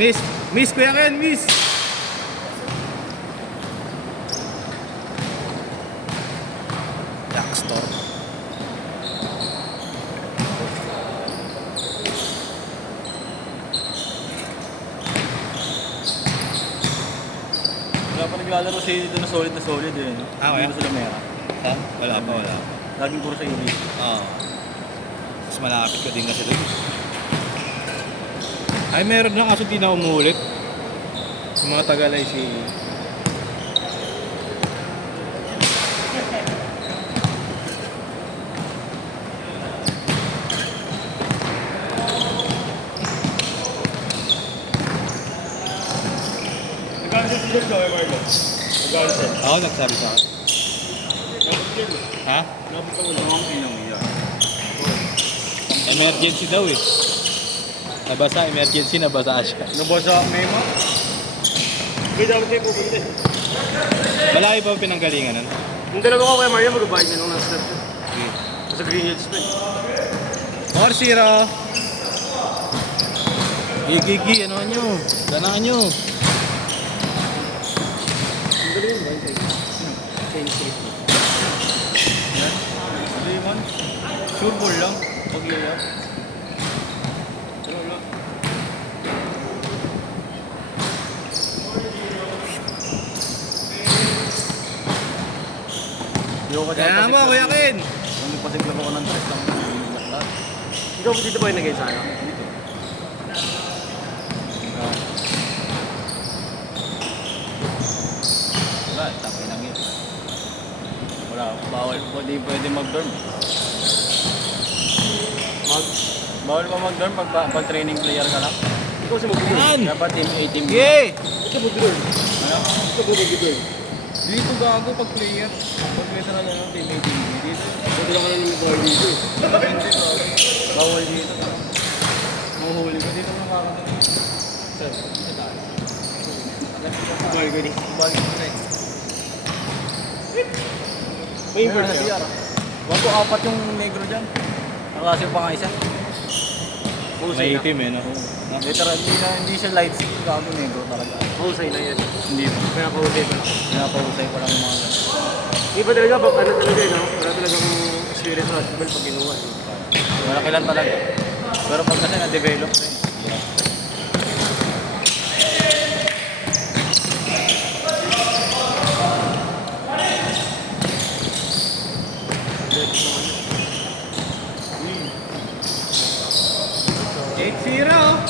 Miss! Miss! Kuya Ken! Miss! Jackstor. Wala pa naglalaro si dito na solid eh. No? Ah, kaya? Dito sa Lamera. Ha? Wala pa, wala pa. Laging puro sa English. Oo. Mas malapit ka din kasi doon. Ay, meron na kaso di na umulit. Yung mga Tagalay si... Nagkakasin sila sa Marlo. Nagkakasin. Ako nagsabi sa akin. Ha? Napit ako lang ang pinamiya. Emergency daw eh. Nabasa, emergency, nabasa siya. Nabasa ang memo? May dapat kayo pupunta eh. Malayo pa ang pinanggalingan nun? Yung dalawa ko kaya Maria, magbabayad niya nung nasa left. Sa Green Hills pa eh. More zero! Gigi, ano nyo? Danaan nyo. Ang galing yun ba yung change it? Yan? Hindi man. Sure ball lang. Pag-iiyak. Ano lang. Kaya mo, Kuya Ken! Nung nagpasigla ko ng tres lang. Ikaw dito ba yung nagay sa ano? Dito. Wala, tapay lang yun. Wala, bawal po, di pwede mag-dorm. Bawal pa mag-dorm pag training player ka lang. Ikaw kasi mag-dorm. Yan! Dapat team A, team B. Yay! Ito mag-dorm. Ano? Ito po mag-dorm. Dito gago pag player. Pag player na lang team A, team B. Dito. Dito lang ka lang yung bawal dito. Hindi bawal. Bawal dito. Mahuhuli ko dito ng kakanta. Sir, dito tayo. Bawal ko dito. Bawal ko dito. May invert na siya. Wag ko apat yung negro dyan. Nakasir pa nga isa. May itim eh, no? Literal, hindi siya light stick. Gago negro talaga. Mahusay na yan. Hindi pa. Pinapahusay pa lang. Pinapahusay pa lang yung mga ganun. Hindi pa talaga, ano talaga no? Wala talagang experience sa basketball pag ginawa. Wala kailan talaga. Pero pag kasi na-develop na Eight zero!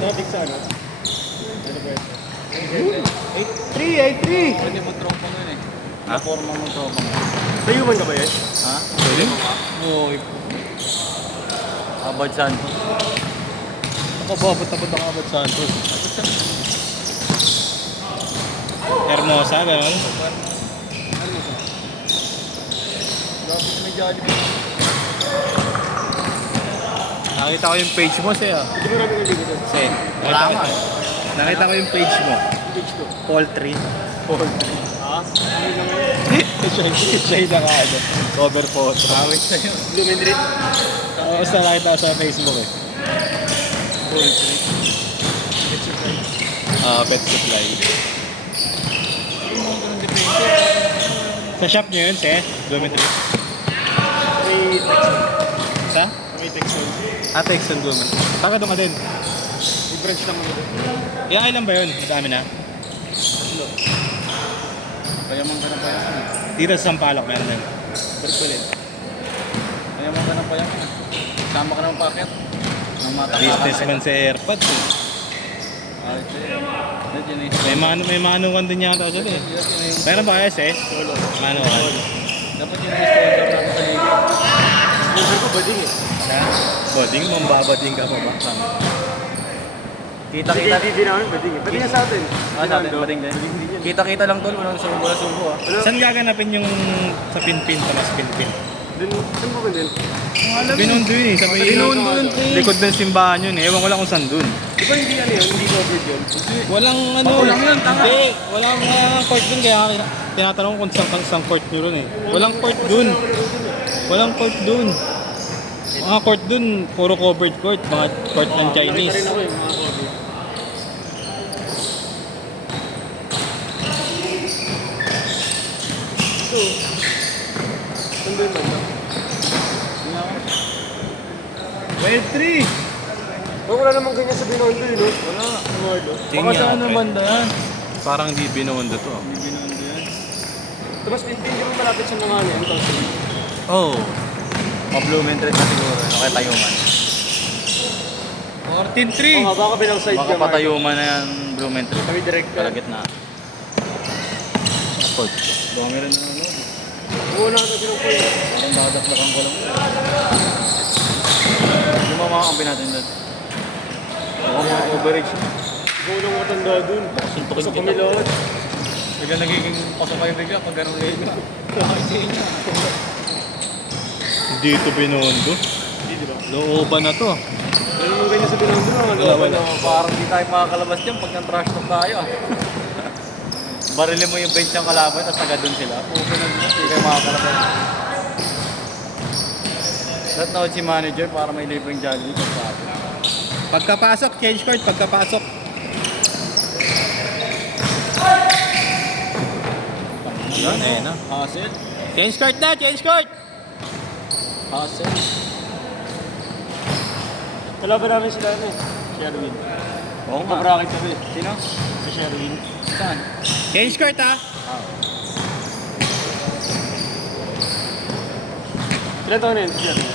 Topic sana. 8-3! 8-3! Pwede mag-tropa nun eh. Ha? Forma mag-tropa mo. Tayo man ka ba yan? Ha? Pwede? Oo. Abad Santos. Ako ba, punta-punta ka Abad Santos. Hermosa, gano'n? Ano mo sa? Dapat may Jollibee. Nakita ko yung page mo, Sey, ah. Hindi mo namin kaibigan doon. Sey, nakita ko yung page mo. Page ko. Paul 3. Paul. Ha? Ano na ngayon? Siya yung naka-ano. Cover photo. Awit sa'yo. Blooming Dream. Oo, basta nakita ko sa Facebook eh. Paul 3. Pet supply. Pet supply. Yung mga ganun depende. Sa shop nyo yun, Sey? Geometry. May Texon. Sa? May Texon. Texan Geometry. Saka doon ka din. May branch naman ito. Ilan ba yun? Madami na. Tatlo. Payaman ka na payaman. Dito sa Sampaloc meron din. Berkulit. Payaman ka na payaman. Sama ka ng packet. Ng mata. Businessman sa AirPods eh. Ah, ito yun. Ito yun eh. May manukan din yata sa eh. Meron ba kayo, Sey? Solo. Manukan. Dapat yung sponsor natin sa liga. Sponsor ko bading eh. Ha? Boding, mambabading ka pa ba? Kita-kita. TV namin, bading eh. Bading na sa atin. Ah, sa atin, bading din. Kita-kita lang tol, walang subo, walang subo ah. Saan gaganapin yung sa Pinpin, sa mas Pinpin? Dun, saan ba ba din? Binondo yun eh. Sa may Binondo yun, pre. likod ng simbahan yun eh. Ewan ko lang kung saan dun. Di ba hindi ano yun? Hindi covered yun? Walang ano. Walang yun, tanga. Hindi. Walang court dun. Kaya tinatanong ko kung saan court nyo ron eh. Walang court dun. Walang court dun. Mga court dun, puro covered court. Mga court ng Chinese. Nakita rin ako yung mga covered. Ito. Saan ba yung banda? Wave 3! Oh, wala namang ganyan sa Binondo yun, no? Wala. Marlo. Baka saan naman na yan? Parang di binondo to. Hindi Binondo yan. Tapos hindi mo malapit sa mga ano, yung kasi. Oh. Pa-Blumentritt na siguro. Okay, Tayuman. 14-3! Oo nga, baka bilang side Baka ka, Marlo. patayuman na yan, Blumentritt. Kami direct ka. Kalagit na. Court. Baka meron na ano. Oo na kasi nung point. Parang dadakdakan ko lang. Yung mga kakampi natin doon. Baka mga overage na. Ikaw lang matanda dun. Baka suntukin Sa kita. pamilawad. Bigla nagiging pasok kayo bigla pag ganun late na. Dito binondo. Hindi, di ba? Looban na to. Wala namang ganyan sa Binondo, no? Ano, Wala. Parang di tayo makakalabas dyan pag nang-trash talk tayo ah. Barilin mo yung bench ng kalaban at taga doon sila. Pupo na doon, hindi kayo makakalabas. Lahat na si manager para may libreng jollibee sa atin. Pagkapasok, change court. Pagkapasok. Yan eh, no? Hassel. Change court na, change court! Hassel. Kalaban namin sila, ano eh. Sherwin. Oo nga. Kabracket kami. Sino? Si Sherwin. Saan? Change court ha! Ilan taon na yun si Sherwin?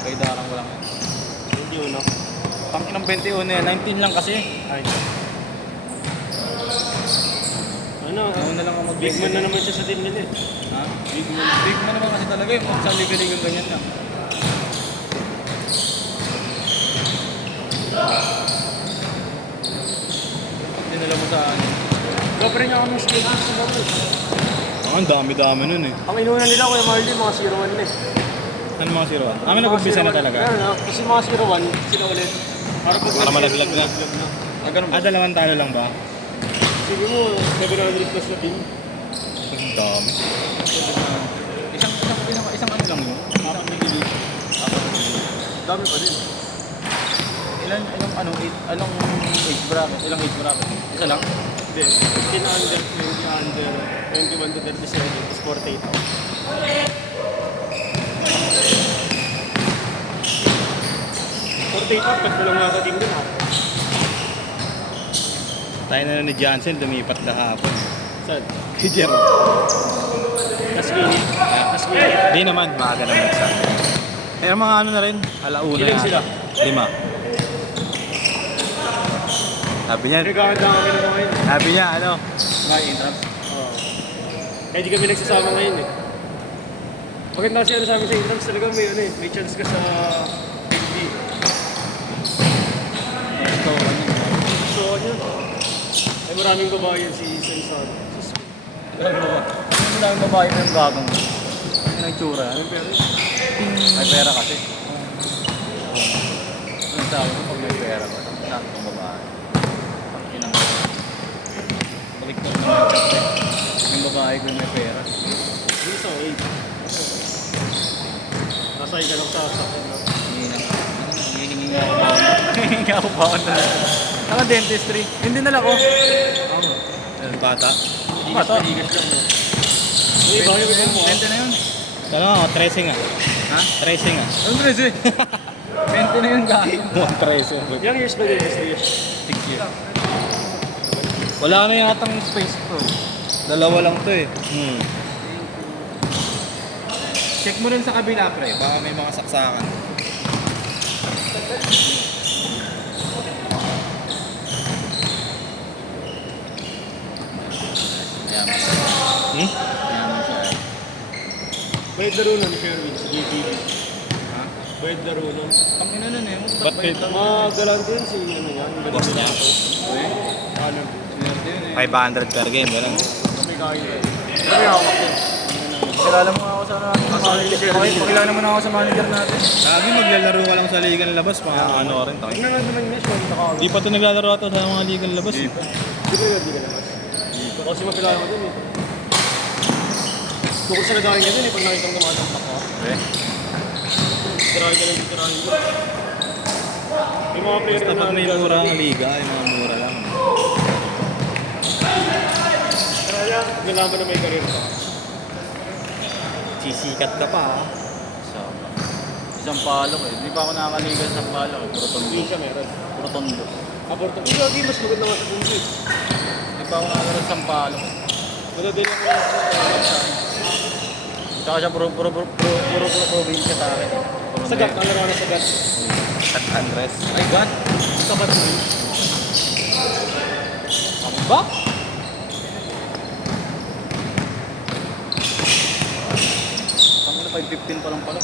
Kay darang ko lang yan. Hindi uno. Tangin ng 21 yan, 19 lang kasi. Ay. Ano? Ano na lang ako Big man na naman siya sa team nila eh. Ha? Big man. Big man naman kasi talaga yung sa liga-ligang ganyan lang. Pag dinala mo sa ano. Wala pa rin ako ng skills sa mga. Ang dami-dami nun eh. Ang inuuna nila, Kuya Marley, mga 0-1 na eh. Ano mga zero? Amin nag-umpisa na talaga. Meron na. Kasi mga 0-1, sila ulit. Para malaglag na. Ah, ganun ba? Ah, dalawang talo lang ba? Sige mo, 700 plus na team. Ang dami. Isang ano lang yun. Apat na gilid. Apat na gilid. Dami pa din. Ilang age bracket? Ilang age bracket? Isa lang? Hindi. 15 under, 20 under, 21 to 37, tapos 48 out. Tatlo lang nasa team din ha. Tayo na ni Johnson, lumipat kahapon. Saan? Si Jerome. Naswini. Naswini. Di naman, maaga naman sa akin. Eh, mga ano na rin, alauna. Ilan sila? 5. Sabi niya, Regard lang kami ng mga yun. sabi niya, ano, May entrance. Oo. Kaya di kami nagsasama ngayon eh. Maganda kasi ano sa amin sa entrance talaga may ano eh. May chance ka sa PG. Ito, ano? So ano? Ay maraming babae yan si Sensor. Ano mo lang babae pa yung gagong? Ano yung tsura? May pera kasi. Ano sabi ko pag may pera ko? Lahat ng babae. Ang inang balik ko naman yung chat eh. Yung babae ko may pera. Hindi sa 8. Nasay ka lang sa sakit. Hihingi nga ako baon. Hihingi nga ako baon na. Saka dentistry. Hindi na lang ako. bata. Bata. Igas lang mo. Ay, bakit gusto mo? 20 na yun. Ano nga, tracing ah. Ha? Tracing ah. Ano 13? 20 na yun gahit. Mga tracing. Young years ba din? 3 years. 6 years. Wala na yatang space to. Dalawa lang to eh. Check mo rin sa kabila pre, baka may mga saksakan. Mayaman. Hmm? Mayaman siya. Bayad na runan, Sherwin, sa JTV. Ha? Bayad na runan. Ang ina nun eh. Ba't may- Magalang din si ano yan. Boss niya. Ano? Sinerte yun eh. 500 per game, ganun. May kaya. May hawak din. Kilala mo nga ako sa pakilala mo na ako sa manager natin. Sabi maglalaro ka lang sa ligang labas, mga ano rin tayo. Tingnan lang naman mesh, wala naka Di pa ito naglalaro ito sa mga ligang labas. Di pa. Di ba yun, di ka naman? Kasi makilala ko dun eh. Tukol sa nagawin ka dun eh, pag nakita kong tumataktak ka. Okay. Tirahin ka lang, tirahin ko. May mga player Basta na pag may mura ang liga, ay mga mura lang. nalaman na may career ka. Sisikat ka pa ha. Isang palo eh. Hindi pa ako nakakaliga sa palo. Puro tondo. Hindi siya meron. Puro tondo. Aborto. Kung lagi, mas maganda nga sa puso eh. Hindi pa ako nakakaliga sa palo. Madadali ako lang sa Tsaka siya puro probinsya sa akin. sagat, nalaro na sagat. At Andres. Ay God! Sabat mo yun. Ako ba? Pangina 5:15 pa lang pala.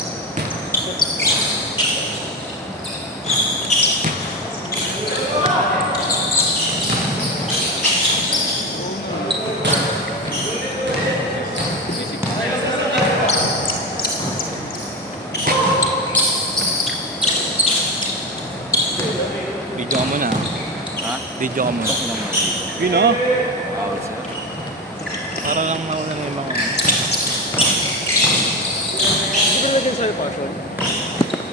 Video ka muna. Ha? Video ka muna. Pino? Bawal sila. Para lang mauna ng mga... Hindi ka nalagyan sa'yo passion.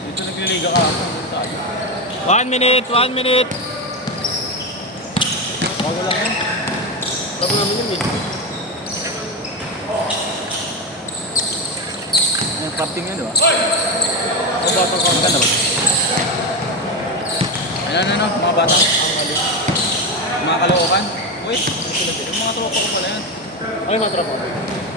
Dito nagliliga ka. Saan? 1 minute! 1 minute! Bago lang yan. Tapos namin yun eh. Yung parting yan, di ba? Ang batang ka. Maganda ba? Ano, mga bata. Mga kalookan. Uy, yung mga tropa ko pala yan. Ay, matrap ako.